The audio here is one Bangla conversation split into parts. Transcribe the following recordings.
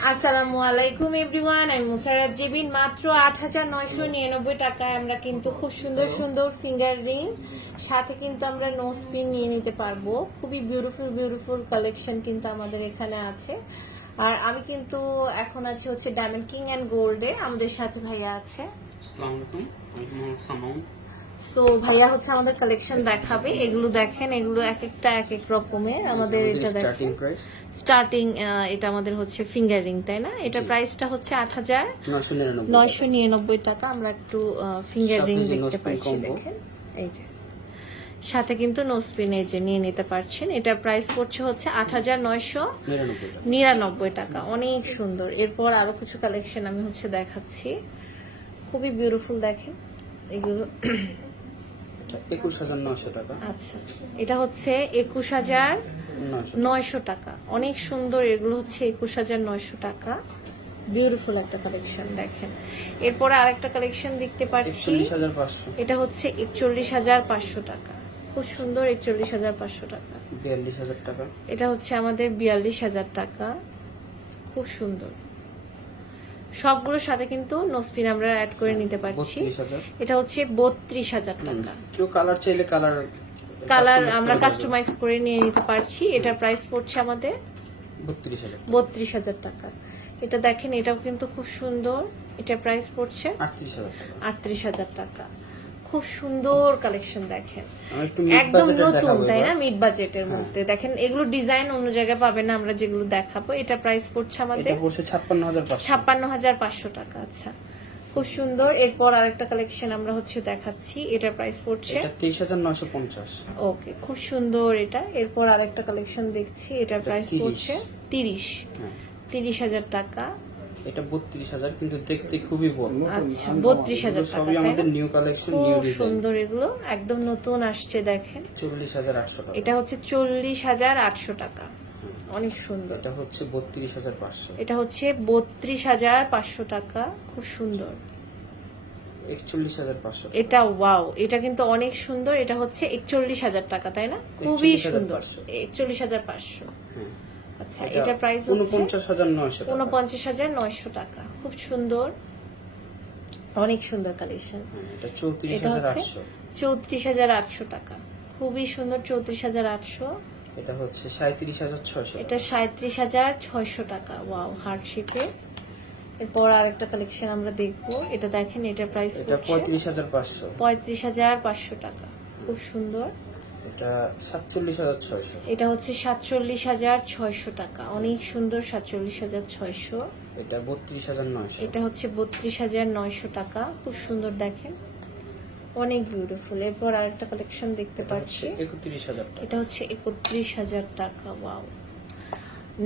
আসসালামু আলাইকুম এভরিওয়ান, আমি মুসারাত জেবিন। মাত্র ৮৯৯৯ টাকায় আমরা কিন্তু খুব সুন্দর সুন্দর ফিঙ্গার রিং সাথে কিন্তু আমরা নোজ পিন নিয়ে নিতে পারবো। খুবই বিউটিফুল কালেকশন কিন্তু আমাদের এখানে আছে। আর আমি কিন্তু এখন আছি হচ্ছে ডায়মন্ড কিং অ্যান্ড গোল্ডে। আমাদের সাথে ভাইয়া আছে। আসসালামু আলাইকুম, আমি মোহাম্মদ সামাউন। সো ভাইয়া হচ্ছে আমাদের কালেকশন দেখাবে। এগুলো দেখেন, এগুলো এক একটা এক এক রকমের। আমাদের এটা দেখেন স্টার্টিং, এটা আমাদের হচ্ছে ফিঙ্গার রিং, তাই না? এটা প্রাইসটা হচ্ছে ৮৯৯৯ টাকা। আমরা একটু ফিঙ্গার রিং দেখতে পাচ্ছি, দেখেন এই যে সাথে কিন্তু নোজ পিন এই যে নিয়ে নিতে পারছেন। এটার প্রাইস পড়ছে হচ্ছে ৮৯৯৯ টাকা। অনেক সুন্দর। এরপর আরো কিছু কালেকশন আমি হচ্ছে দেখাচ্ছি, খুবই বিউটিফুল। দেখেন এগুলো ২১,৯০০ টাকা। আচ্ছা, এটা হচ্ছে ২১,৯০০ টাকা। অনেক সুন্দর। এগুলো হচ্ছে ২১,৯০০ টাকা। বিউটিফুল একটা কালেকশন। দেখেন এরপরে আরেকটা কালেকশন দেখতে পাচ্ছি, ৪১,৫০০। এটা হচ্ছে ৪১,৫০০ টাকা। খুব সুন্দর। ৪১,৫০০ টাকা। ৪২,০০০ টাকা। এটা হচ্ছে আমাদের ৪২,০০০ টাকা। খুব সুন্দর। সবগুলোর সাথে কিন্তু নোজপিন আমরা অ্যাড করে নিতে পারছি। ৩২,০০০। এটা হচ্ছে ৩২,০০০ টাকা। কেউ কালার চাইলে কালার আমরা কাস্টমাইজ করে নিয়ে নিতে পারছি। এটার প্রাইস পড়ছে আমাদের ৩২,০০০ টাকা। এটা দেখেন, এটাও কিন্তু খুব সুন্দর। এটার প্রাইস পড়ছে ৩৮,০০০ টাকা। খুব সুন্দর কালেকশন। দেখেন একদম নতুন, তাই না? মিড বাজেটের মধ্যে দেখেন, এগুলো ডিজাইন অন্য জায়গায় পাবেন না আমরা যেগুলো দেখাবো। এটা প্রাইস পড়ছে আমাদের ৫৬,৫০০ টাকা। আচ্ছা, খুব সুন্দর। এরপর আরেকটা কালেকশন আমরা হচ্ছে দেখাচ্ছি, এটার প্রাইস পড়ছে ২৩,৯৫০। ওকে, খুব সুন্দর এটা। এরপর আরেকটা কালেকশন দেখছি, এটার প্রাইস পড়ছে ৩০,০০০ টাকা। এটা ৩২,০০০, কিন্তু দেখতে খুবই বড়। আচ্ছা, ৩২,০০০ টাকা। সবই আমাদের নিউ কালেকশন, নিউ খুব ডিজাইন। সুন্দর। এগুলো একদম নতুন আসছে। দেখেন ৪০,৮০০ টাকা। এটা হচ্ছে ৪০,৮০০ টাকা। অনেক সুন্দর। এটা হচ্ছে ৩২,৫০০। এটা হচ্ছে ৩২,৫০০ টাকা। খুব সুন্দর। ৪১,৫০০। এটা ওয়াও, এটা কিন্তু অনেক সুন্দর। এটা হচ্ছে ৪১,০০০ টাকা, তাই না? খুবই সুন্দর। ৪১,৫০০। আচ্ছা, এটা প্রাইস হচ্ছে ৪৯,৯০০ টাকা। খুব সুন্দর, অনেক সুন্দর কালেকশন। এটা হচ্ছে ৩৪,৮০০ টাকা। খুবই সুন্দর। ৩৪,৮০০। এটা হচ্ছে ৩৭,৬০০। এটা ৩৭,৬০০ টাকা। ওয়াও, হার্ট শেপে। এরপর আরেকটা কালেকশন আমরা দেখবো। এটা দেখেন, এটার প্রাইস এটা ৩৫,৫০০। ৩৫,৫০০ টাকা। খুব সুন্দর। এটা ৪৭,৬০০। এটা হচ্ছে ৪৭,৬০০ টাকা। অনেক সুন্দর। ৪৭,৬০০। এটা ৩২,৯০০। এটা হচ্ছে ৩২,৯০০ টাকা। খুব সুন্দর। দেখেন অনেক বিউটিফুল। এরপর আরেকটা কালেকশন দেখতে পাচ্ছি, ৩১,০০০ টাকা। এটা হচ্ছে ৩১,০০০ টাকা। ওয়াও।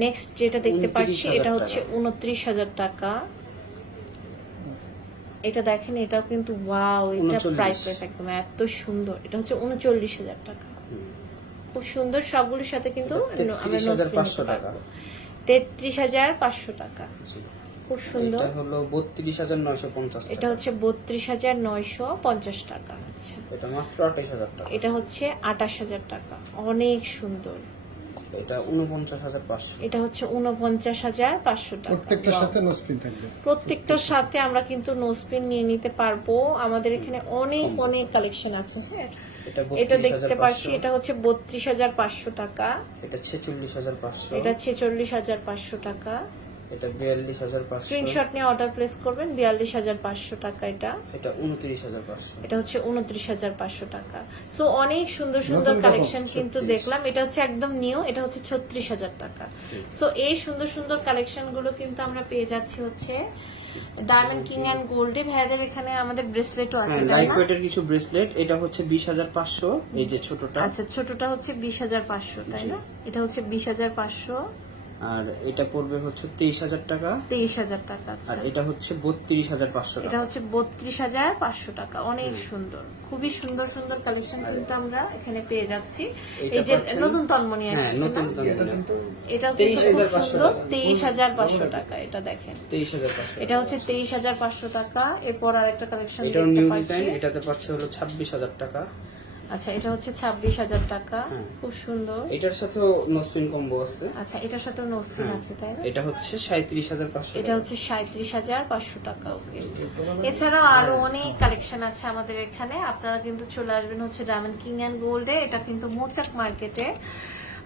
নেক্সট যেটা দেখতে পাচ্ছি, এটা হচ্ছে ২৯,০০০ টাকা। এটা দেখেন, এটাও কিন্তু ওয়াও, এটা প্রাইসলেস একদম, এত সুন্দর। এটা হচ্ছে ৩৯,০০০ টাকা। খুব সুন্দর। সবগুলোর সাথে কিন্তু আমরা ৩৩,৫০০ টাকা। ৩৩,৫০০ টাকা। খুব সুন্দর। এটা হলো ৩২,৯৫০ টাকা। এটা হচ্ছে ৩২,৯৫০ টাকা। আচ্ছা, এটা মাত্র ২৮,০০০ টাকা। এটা হচ্ছে ২৮,০০০ টাকা। অনেক সুন্দর। এটা ৪৯,৫০০। এটা হচ্ছে ৪৯,৫০০ টাকা। প্রত্যেকটার সাথে নোজপিন থাকবে। প্রত্যেকটার সাথে আমরা কিন্তু নোজপিন নিয়ে নিতে পারবো। আমাদের এখানে অনেক কালেকশন আছে। হ্যাঁ, এটা দেখতে পাচ্ছি, এটা হচ্ছে ৩২,৫০০ টাকা। এটা ৪৬,৫০০। এটা ৪৬,৫০০ টাকা। এটা ৪২,৫০০। স্ক্রিনশট নিয়ে অর্ডার প্লেস করবেন। ৪২,৫০০ টাকা। এটা ২৯,৫০০। এটা হচ্ছে ২৯,৫০০ টাকা। সো অনেক সুন্দর সুন্দর কালেকশন কিন্তু দেখলাম। এটা হচ্ছে একদম নিউ। এটা হচ্ছে ৩৬,০০০ টাকা। সো এই সুন্দর সুন্দর কালেকশন গুলো কিন্তু আমরা পেয়ে যাচ্ছি হচ্ছে ডায়মন্ড কিং এন্ড গোল্ডে। ভাইয়াদের এখানে আমাদের ব্রেসলেটও আছে, তাই লাইট না? ওয়েটের কিছু ব্রেসলেট। এটা হচ্ছে ২০,৫০০। এই যে ছোটটা। আচ্ছা, ছোটটা হচ্ছে ২০,৫০০, তাই না? এটা হচ্ছে ২০,৫০০। আর এটা পড়বে হচ্ছে ২৩,০০০ টাকা। ২৩,০০০ টাকা। আর আচ্ছা, এটা হচ্ছে ৩২,৫০০ এটা টাকা। হচ্ছে ৩২,৫০০ টাকা। অনেক সুন্দর। খুবই সুন্দর সুন্দর কালেকশন কিন্তু আমরা এখানে পেয়ে যাচ্ছি। এই যে নতুন তন্মনি আসছে, নতুন না? তন্মনি। এটা কিন্তু খুব সুন্দর। ২৩,৫০০ টাকা। এটা দেখেন, ২৩,৫০০। এটা হচ্ছে ২৩,৫০০ টাকা। এরপর আরেকটা কালেকশন এটাও দেখতে নিউ পাচ্ছি। ডিজাইন। এটাতে পাচ্ছে হলো ২৬,০০০ টাকা। আচ্ছা, এটা হচ্ছে 26,000 টাকা। হ্যাঁ। খুব সুন্দর। এটার সাথেও নোসপিন কম্বো আছে। আচ্ছা, এটার সাথে নোসপিন হ্যাঁ। আছে তাই না? এটা হচ্ছে 37,500। এটা হচ্ছে 37,500 টাকা। ওকে, এছাড়াও আরো অনেক কালেকশন আছে আমাদের এখানে। আপনারা কিন্তু চলে আসবেন হচ্ছে ডায়মন্ড কিং অ্যান্ড গোল্ডে। এটা কিন্তু মৌচাক মার্কেটে।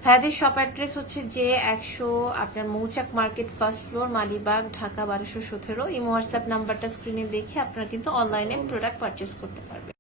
ভাইয়াদের শপ অ্যাড্রেস হচ্ছে যে 100, আপনার মৌচাক market, first floor, Malibagh, Dhaka 1217। এই হোয়াটসঅ্যাপ নাম্বারটা স্ক্রিনে দেখে আপনারা কিন্তু অনলাইনে প্রোডাক্ট পারচেস করতে পারবেন।